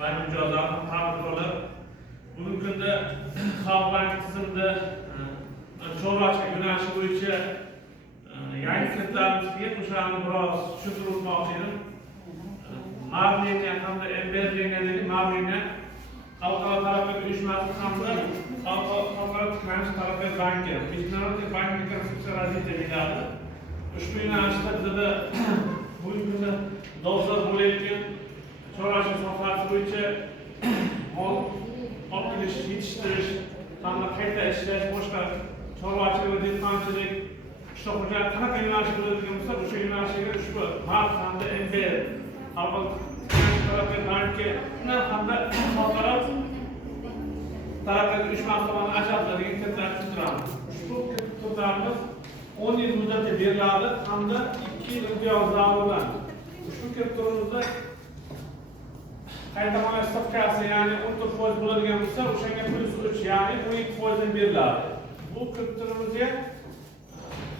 Ben mücadele tabi olur. Bugün günde Halk Bankası'nda Çorbaçka Güneşi boyunca yayın setlerimizde bu şanı biraz şükür olmaktayım. Mavli'nin hem de Enberli'nin Mavli'nin Halkalı tarafı uyuşması hem de Halkalı Tıkanç tarafı banki. Bizlerin banki kırmızı raziyete biladı. Şu üniversite bize de bugün günde dostlar böyleyken Çorbaçka sofrası boyunca optimiş yetiştiriş, tam da kayıta işleş, boşka çorbaçılık, dehqonchilik, qishloq xo'jaligi qanaqa yo'nalish bo'ladigan bo'lsa, o'sha yo'nalishga ushbu Mart hamda MBA xalqaro taraqqiyot banki hamda xalqaro taraqqiyot uyushmasi tomonidan ajratiladigan kreditlarni tushuntiramiz. Ushbu kreditlarimiz 10 yil muddatga beriladi hamda 2 yil imtiyoz davri bilan. Ushbu kreditlarimizda qaytarma stavkasi, ya'ni 14% bo'ladigan bo'lsa, o'shanga +3, ya'ni 12% beriladi. Bu kreditlarimizga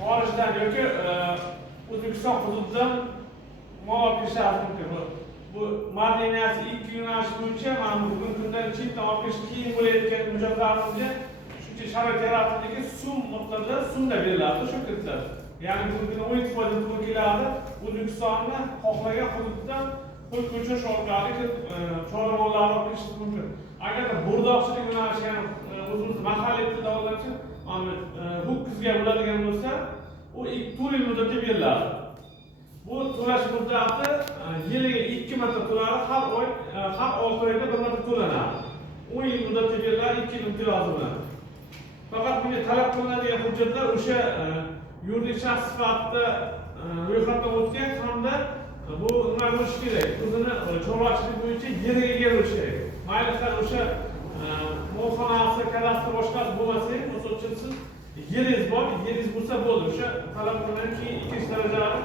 xorijdan yoki O'zbekiston hududidan mol olib kelishlari mumkin. Bu madaniyati 2 yo'nalish bo'yicha mana bugungi kunda chetdan olib kelish qiyin bo'layotgan mijozlarimizga shuncha sharoit yaratilgan sum miqdorida sumda beriladi shu kreditlar. Ya'ni bugungi 12% pul keladi, O'zbekistonni xohlagan hududdan pul ko'chirish orqali chorvalarni olib kelish mumkin. Agarda bo'rdoqchilik yo'nalishi, ya'ni o'zimiz mahalliy tilda olgancha ho'kizga bo'ladigan bo'lsa, u 4 yil muddatga beriladi. Bu to'lash muddati yiliga 2 marta to'lanadi, har 6 oyda bir marta to'lanadi. 10 yil muddatga beriladi, 2 yil imtiyozi bilan. Faqat bunga talab qilinadigan hujjatlar o'sha yuridik shaxs sifatida ro'yxatdan o'tgan hamda bu nima bo'lishi kerak? O'zini chorvachilik bo'yicha yeriga ega bo'lishi kerak. Mayli o'sha molxonasi, kadastr boshqasi bo'lmasa, misol uchun siz yeringiz bor, yeringiz bo'lsa bo'ldi. O'sha talab qilingan keyin ikkinchi darajali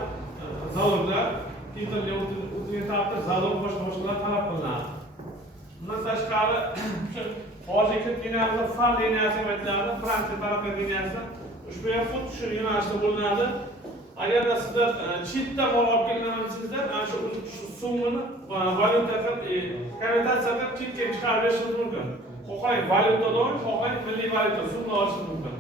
zaloglar, titrli o'tgan tarafda zalog boshqalar talab qilinadi. Bundan tashqari hozirgi kredit liniyasi, fan liniyasi aytiladi, Fransiya taraqqiyot liniyasi. Ushbu ham xuddi shu yo'nalishda bo'linadi. Agarda sizlar chetdan mol olib kelganingizda, ana shu summani valyuta qilib, konvertatsiya qilib chetga chiqarib berishingiz mumkin. Xohlang valyutada oling, xohlang milliy valyuta summa olishingiz mumkin.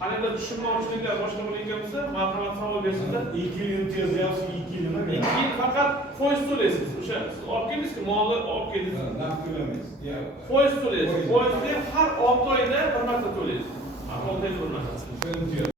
Qanday tushunmovchiliklar boshqa bo'layotgan bo'lsa, marhamat savol bersanglar. 2 yil imtiyoz deyapsiz, 2 yil nima? 2 yil faqat foiz to'laysiz. O'sha siz olib keldingizki, molni olib keldingiz. Naqd to'lamaysiz. Foiz to'laysiz. Foizni har 6 oyda bir marta to'laysiz. Har 6 oyda bir marta.